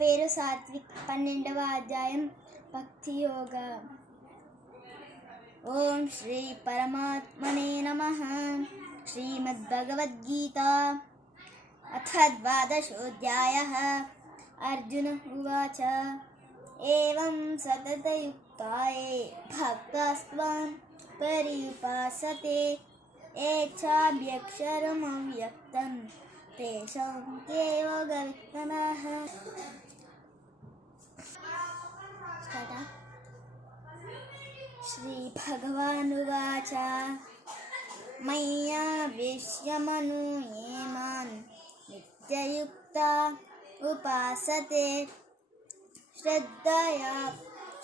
పేరు సాత్విక్. 12వ అధ్యాయం భక్తి యోగ. ఓం శ్రీ పరమాత్మనే నమః. శ్రీమద్భగవద్గీత అథ ద్వాదశోऽధ్యాయः. అర్జున ఉవాచ ఏవం సతతయుక్తాయే భక్తాస్త్వాం పర్యుపాసతే ఏ చాభ్యక్షరమవ్యక్తం తేషాం తే యోగవిత్తమః. శ్రీ భగవానువాచ మయ్యావేశ్యమనూయే మాం నిత్యయుక్తా ఉపాసతే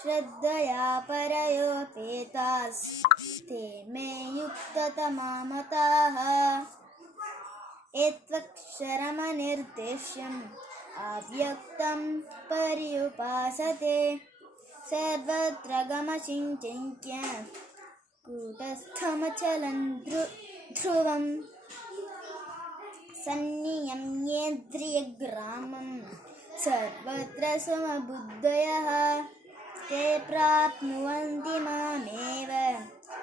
శ్రద్ధయా పరయోపేతాస్ తే మే యుక్తతమా మతాః. ఏత్వక్షరమనిర్దేశ్యం అవ్యక్తం పర్యుపాసతే సర్వత్ర గమచింత్య కూటస్థమచలం ధ్రువం సన్నియమ్యేంద్రియగ్రామం సర్వత్ర సమబుద్ధయః తే ప్రాప్నువంతి మామేవ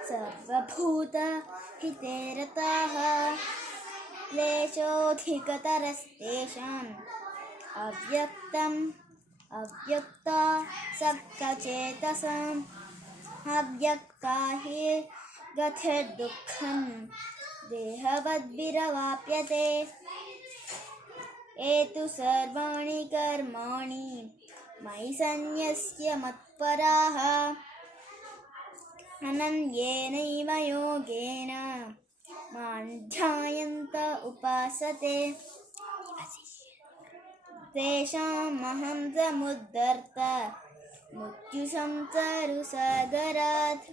సర్వభూతహితే రతాః. క్లేశోऽధికతరస్తేషాం అవ్యక్తా సక్తచేతసాం అవ్యక్తా హి గతిర్దుఃఖం దేహవద్భిరవాప్యతే. ఏతు సర్వాణి కర్మాణి మయి సన్యస్య మత్పరాః అనన్యేనైవ యోగేన మాం ధ్యాయంత ఉపాసతే తేషామహం సముద్ధర్త మృత్యుసంసారసాగరాత్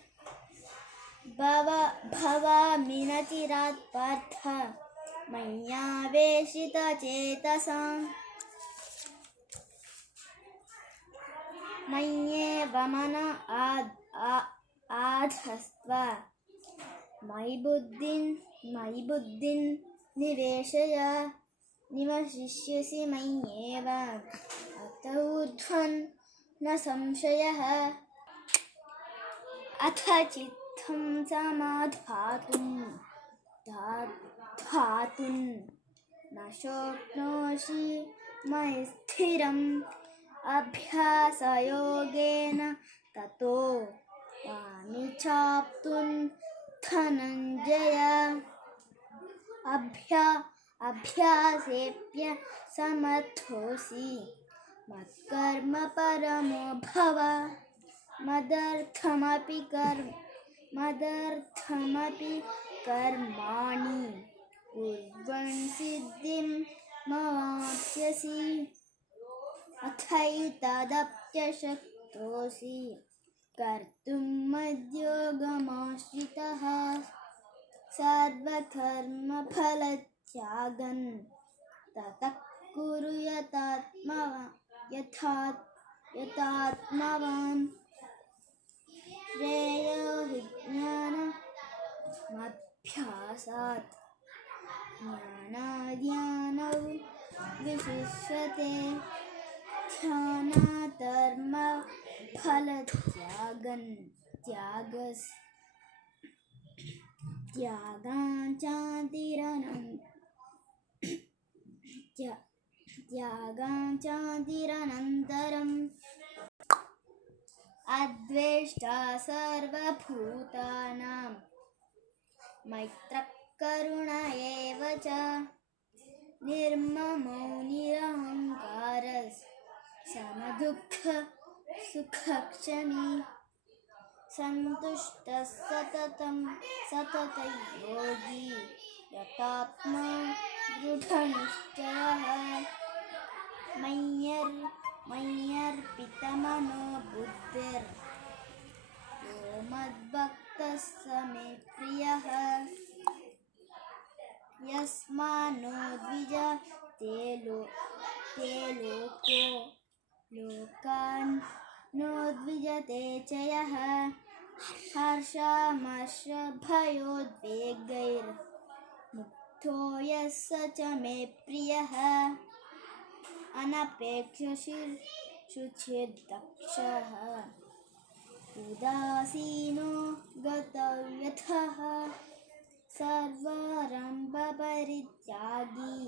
భవామి న చిరాత్ పార్థ మయ్యావేశితచేతసాం. మయ్యేవ మన ఆధస్త్వ మయి బుద్ధిం నివేశయ నివశిష్యసి మయ్యేవ అత ఊర్ధ్వం న సంశయః. అథ చిత్తం సమాధాతుం న శక్నోషి మయి స్థిరం అభ్యాసయోగేన తతో వామి చాప్తుం ధనంజయ. అభ్యాసేప్య సమర్థోసి మత్కర్మ పరమో భవ మదర్థమపి కర్మాణి కుర్వన్ సిద్ధిం మవాప్స్యసి. అథైతదప్యశక్తోసి కర్తుం మద్యోగమాశ్రితః సర్వకర్మఫలత్యాగం తతః కురు యథాత్మవాన్. శ్రేయో హి జ్ఞానమభ్యాసాత్ జ్ఞానాద్జ్ఞానౌ విశిష్యతే. త్యాగాంచాదిరనంతరం అద్వేష్టా సర్వభూతానాం మైత్రః కరుణ ఏవ చ నిర్మమో నిరహంకారः సమదుఃఖ సుఖక్షమీ సంతుష్టः సతతయోగి యతాత్మా దృఢనిశ్చయః. మయ్యర్పితమనో బుద్ధిర్ యో మద్భక్తః స మే ప్రియః. యస్మాన్నో ద్విజతే లోకాన్ నోద్విజతే చ యః హర్షామర్షభయోద్వేగైర్ముక్తో యః స చ మే ప్రియః. अनपेक्षशुचेर्दक्षः उदासीनो गतव्यथः सर्वारम्भपरित्यागी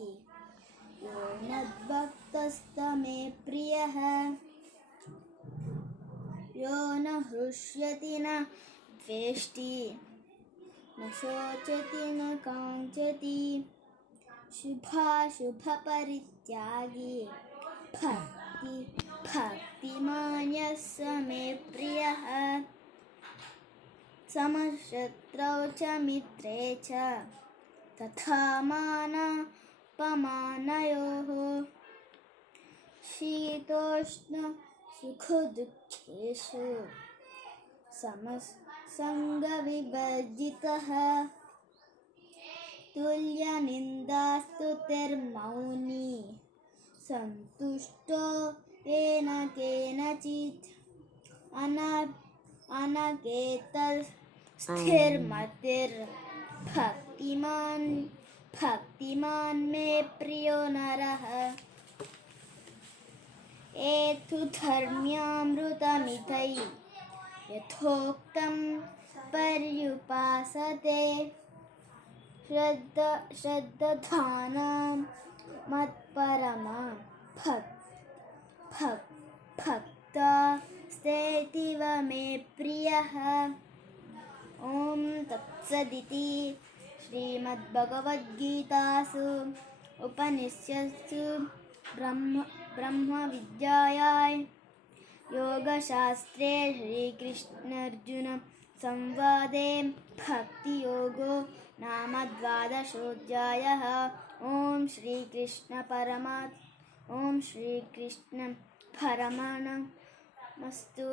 यो मद्भक्तस्तमे प्रियः यो न हृष्यति न द्वेष्टि न शोचति न काञ्चति शुभाशुभपरित्यागी भक्तिमान् यः स मे प्रियः समशत्रौ च मित्रे च तथा मानापमानयोः शीतोष्ण सुखदुःखेषु समसङ्गविवर्जितः तुल्यनिन्दास्तुतिर्मौनी सन्तुष्टो येन केनचित् अनकेतस्थिर्मतिर्भक्तिमान् मे प्रियो नरः एतु धर्म्यामृतमिथै यथोक्तं पर्युपासते श्रद्धानां मत्परमा भक्ता स्तेतिव मे प्रियः। ॐ तत्सदिति श्रीमद्भगवद्गीतासु उपनिषत्सु ब्रह्मविद्यायां योगशास्त्रे श्रीकृष्णार्जुन संवादे भक्तियोगो नाम द्वादशोऽध्यायः। ॐ श्रीकृष्ण परमाणमस्तु।